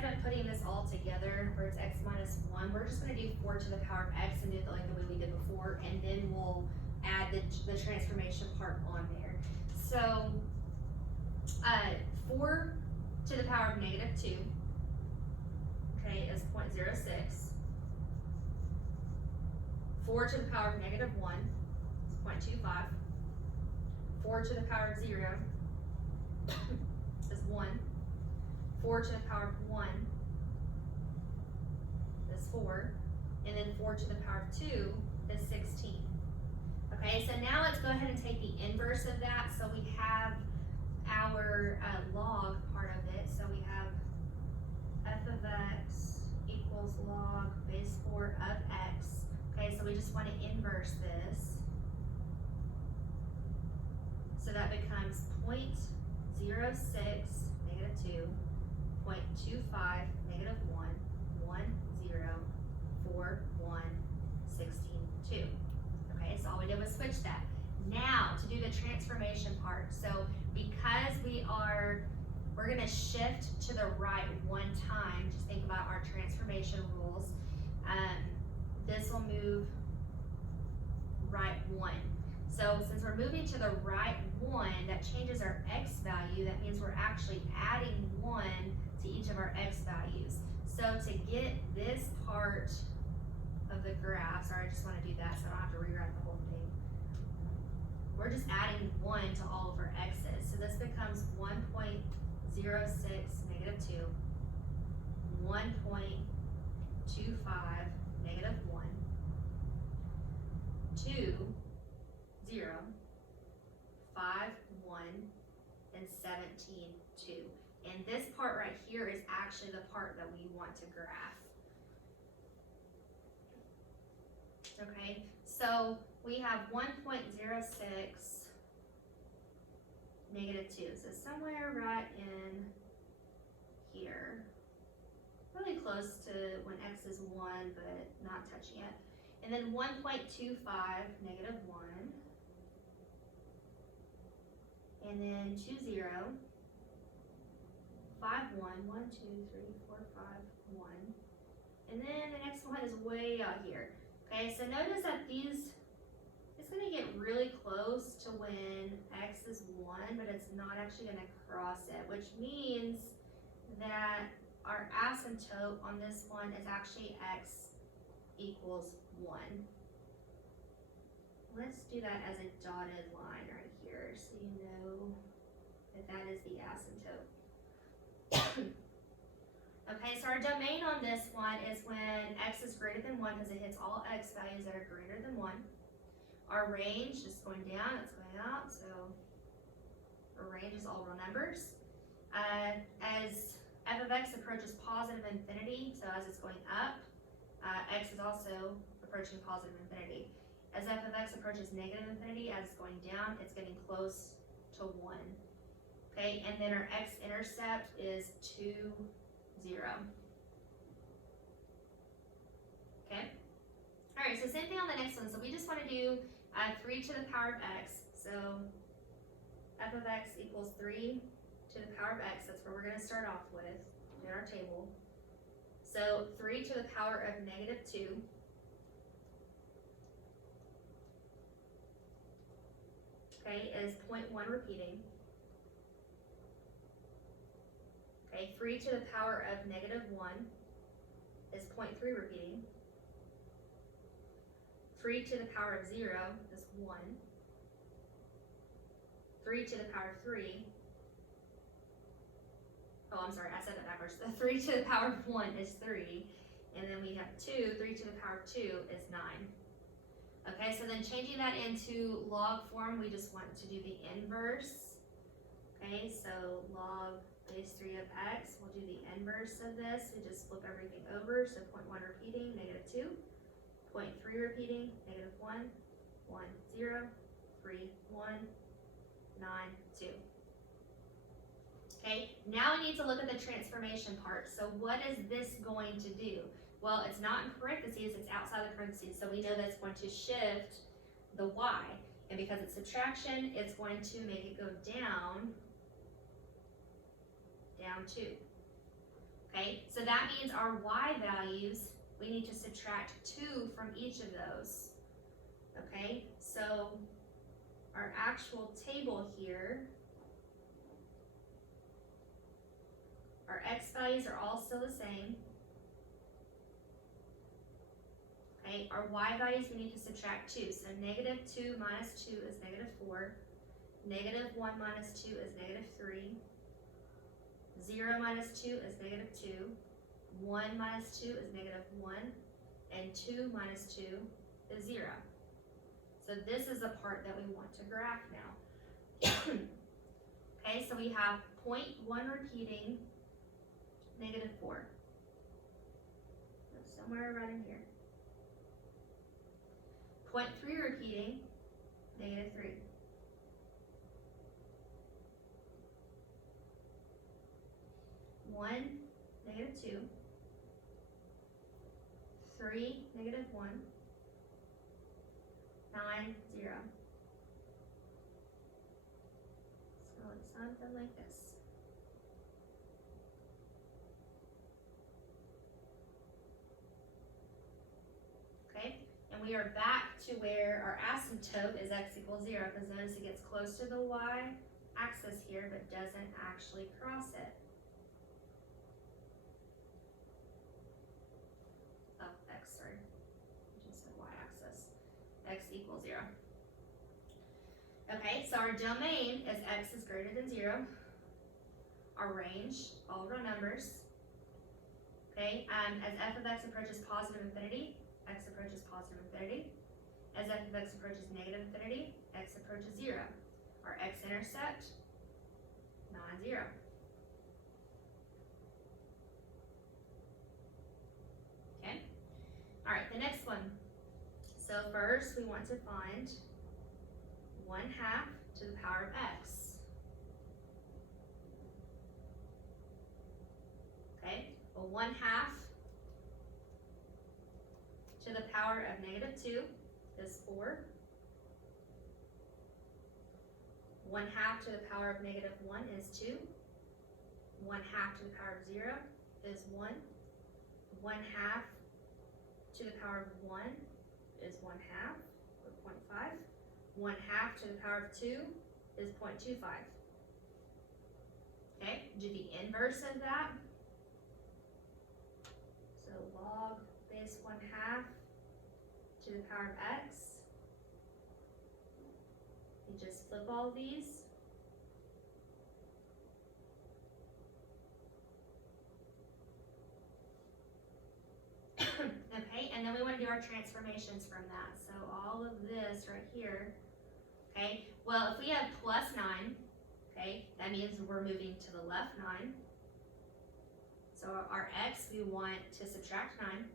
instead of putting this all together where it's x minus 1, we're just going to do 4 to the power of x and do it like the way we did before, and then we'll add the transformation part on there. So 4 to the power of negative 2, okay, is 0.06. 4 to the power of negative 1 is 0.25. 4 to the power of 0 is 1. 4 to the power of 1 is 4. And then 4 to the power of 2 is 16. Okay, so now let's go ahead and take the inverse of that. So we have our log part of it. So we have f of x equals log base 4 of x. Okay, so we just want to inverse this. So that becomes 0.06 negative 2, 0.25 negative 1, 1, 0, 4, 1, 16, 2. Okay, so all we did was switch that. Now to do the transformation part. So because we're going to shift to the right one time, just think about our transformation rules. This will move right 1. So since we're moving to the right 1, that changes our x value. That means we're actually adding 1 to each of our x values. So to get this part of the graph, sorry, I just want to do that so I don't have to rewrite the whole thing. We're just adding 1 to all of our x's. So this becomes 1.06 negative 2, 1.25 negative 1, 2, 0, 5, 1, and 17, 2. And this part right here is actually the part that we want to graph. Okay, so we have 1.06 negative 2. So somewhere right in here. Really close to when x is 1, but not touching it. And then 1.25 negative 1. And then 2, 0. 5, 1. 1, 2, 3, 4, 5, 1. And then the next one is way out here. Okay, so notice that it's going to get really close to when x is 1, but it's not actually going to cross it, which means that our asymptote on this one is actually x equals 1. Let's do that as a dotted line right here so you know that that is the asymptote. Okay, so our domain on this one is when x is greater than 1 because it hits all x values that are greater than 1. Our range is going down, it's going out, so our range is all real numbers. As f of x approaches positive infinity, so as it's going up, x is also approaching positive infinity. As f of x approaches negative infinity, as it's going down, it's getting close to 1. Okay, and then our x-intercept is 2, 0. Okay? All right, so same thing on the next one. So we just want to do 3 to the power of x. So f of x equals 3 to the power of x. That's where we're going to start off with in our table. So 3 to the power of negative 2. Okay, is 0.1 repeating. Okay, 3 to the power of negative 1 is 0.3 repeating. 3 to the power of 0 is 1. 3 to the power of 3. Oh, I'm sorry, I said that backwards. 3 to the power of 1 is 3. And then we have 2. 3 to the power of 2 is 9. Okay, so then changing that into log form, we just want to do the inverse. Okay, so log base 3 of x, we'll do the inverse of this. We just flip everything over, so 0.1 repeating, negative 2. 0.3 repeating, negative 1. 1, 0. 3, 1. 9, 2. Okay, now we need to look at the transformation part. So what is this going to do? Well, it's not in parentheses, it's outside the parentheses, so we know that it's going to shift the y. And because it's subtraction, it's going to make it go down 2. Okay, so that means our y values, we need to subtract 2 from each of those. Okay, so our actual table here, our x values are all still the same. Okay, our y values we need to subtract 2. So negative 2 minus 2 is negative 4. Negative 1 minus 2 is negative 3. 0 minus 2 is negative 2. 1 minus 2 is negative 1. And 2 minus 2 is 0. So this is the part that we want to graph now. Okay, so we have 0.1 repeating, negative 4. So somewhere right in here. 0.3 repeating, negative 3. 1, negative 2. 3, negative 1. 9, 0. So it's something like this. Okay, and we are back to where our asymptote is x equals 0, because notice it gets close to the y-axis here, but doesn't actually cross it. Oh, x, sorry. I just said y-axis. X equals 0. Okay, so our domain is x is greater than 0. Our range, all real numbers. Okay, as f of x approaches positive infinity, x approaches positive infinity. As f of x approaches negative infinity, x approaches 0. Our x-intercept, non-zero. Okay, all right, the next one. So first we want to find 1/2 to the power of x. Okay, well 1/2 to the power of negative 2 is 4. 1/2 to the power of negative 1 is 2. 1/2 to the power of 0 is 1. 1/2 to the power of 1 is 1/2, or 0.5. 1/2 to the power of 2 is 0.25. Okay, do the inverse of that. So log base 1/2 to the power of x. You just flip all these. Okay, and then we want to do our transformations from that. So all of this right here, okay, well, if we have plus 9, okay, that means we're moving to the left 9. So our x, we want to subtract 9.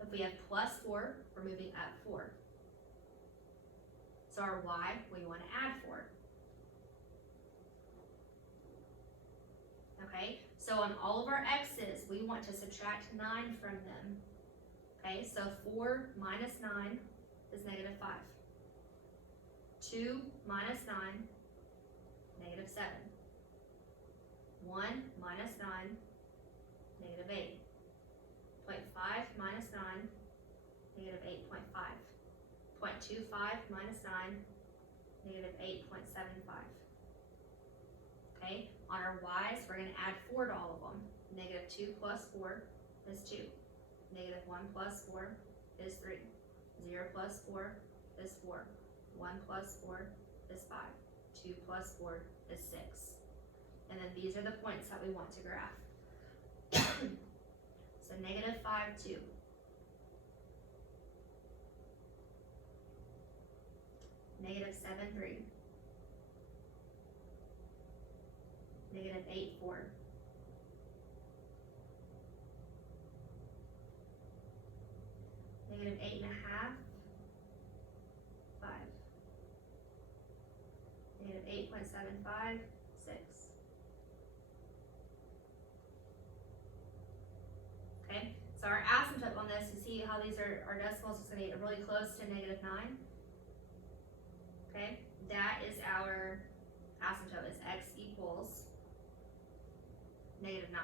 If we have plus 4, we're moving up 4. So our y, we want to add 4. Okay, so on all of our x's, we want to subtract 9 from them. Okay, so 4 minus 9 is negative 5. 2 minus 9, negative 7. 1 minus 9, negative 8. 0.5 minus 9, negative 8.5. 0.25 minus 9, negative 8.75. Okay, on our y's, we're going to add 4 to all of them. Negative 2 plus 4 is 2. Negative 1 plus 4 is 3. 0 plus 4 is 4. 1 plus 4 is 5. 2 plus 4 is 6. And then these are the points that we want to graph. So negative 5, 2. Negative 7, 3. Negative 8, 4. Negative 8.5, 5. Negative 8.75, 6. Okay, so our asymptote on this, you see how these are our decimals, is going to get really close to negative 9. Okay, that is our asymptote, is x equals negative 9.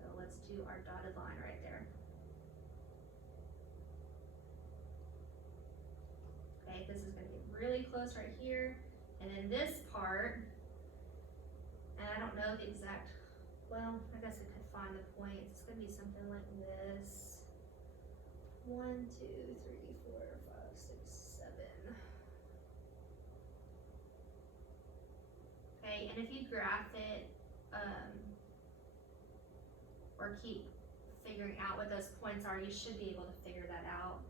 So do our dotted line right there. Okay, this is gonna be really close right here. And then this part, and I don't know the exact, well, I guess I could find the points. It's gonna be something like this. 1, 2, 3, 4, 5, 6, 7. Okay, and if you graph it, or keep figuring out what those points are, you should be able to figure that out,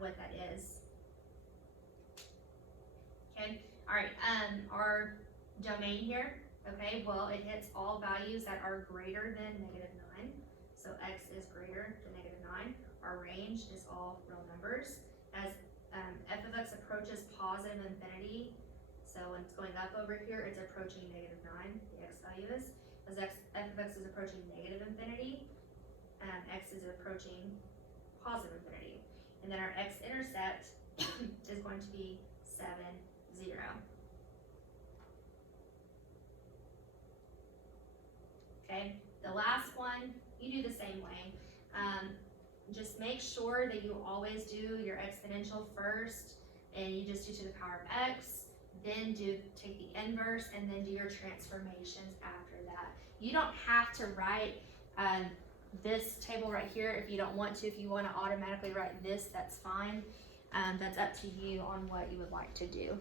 what that is. Okay, all right, our domain here, okay, well, it hits all values that are greater than -9. So x is greater than -9. Our range is all real numbers. As f of x approaches positive infinity, so when it's going up over here, it's approaching -9, the x value is. As f of x is approaching negative infinity, x is approaching positive infinity. And then our x-intercept is going to be 7, 0. Okay, the last one, you do the same way. Just make sure that you always do your exponential first, and you just do to the power of x, then take the inverse, and then do your transformations after that. You don't have to write this table right here if you don't want to. If you want to automatically write this, that's fine. That's up to you on what you would like to do.